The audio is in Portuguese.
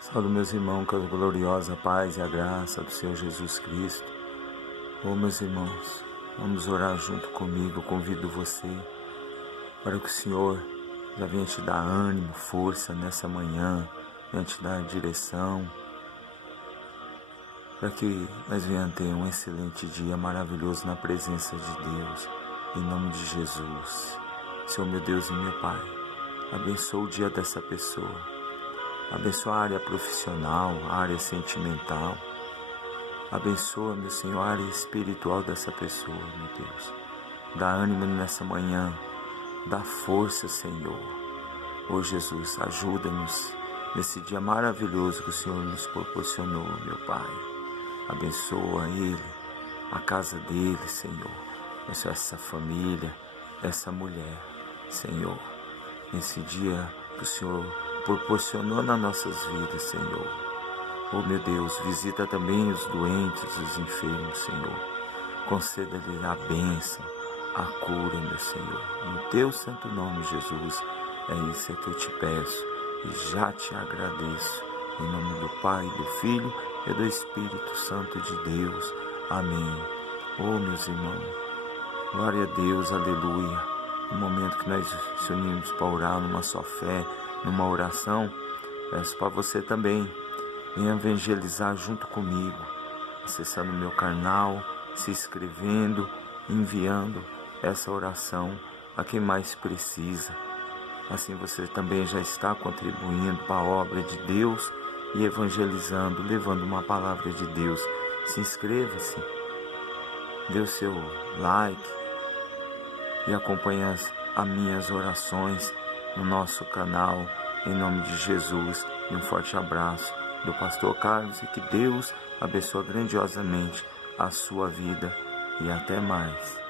Saúdo meus irmãos com a gloriosa paz e a graça do Senhor Jesus Cristo. Meus irmãos, vamos orar junto comigo. Eu convido você para que o Senhor já venha te dar ânimo, força nessa manhã, venha te dar direção, para que nós venhamos ter um excelente dia maravilhoso na presença de Deus, em nome de Jesus. Senhor meu Deus e meu Pai, abençoa o dia dessa pessoa. Abençoa a área profissional, a área sentimental. Abençoa, meu Senhor, a área espiritual dessa pessoa, meu Deus. Dá ânimo nessa manhã. Dá força, Senhor. Jesus, ajuda-nos nesse dia maravilhoso que o Senhor nos proporcionou, meu Pai. Abençoa ele, a casa dele, Senhor. Abençoa essa família, essa mulher, Senhor. Nesse dia que o Senhor proporcionou nas nossas vidas, Senhor. Meu Deus, visita também os doentes, os enfermos, Senhor. Conceda-lhes a bênção, a cura, meu Senhor. No teu santo nome, Jesus, é isso que eu te peço e já te agradeço. Em nome do Pai, do Filho e do Espírito Santo de Deus. Amém. Meus irmãos, glória a Deus, aleluia. No momento que nós nos unimos para orar numa só fé, numa oração, peço para você também venha evangelizar junto comigo, acessando o meu canal, se inscrevendo, enviando essa oração a quem mais precisa. Assim você também já está contribuindo para a obra de Deus e evangelizando, levando uma palavra de Deus. Se inscreva-se, dê o seu like e acompanhe as minhas orações no nosso canal, em nome de Jesus. E um forte abraço do pastor Carlos e que Deus abençoe grandiosamente a sua vida e até mais.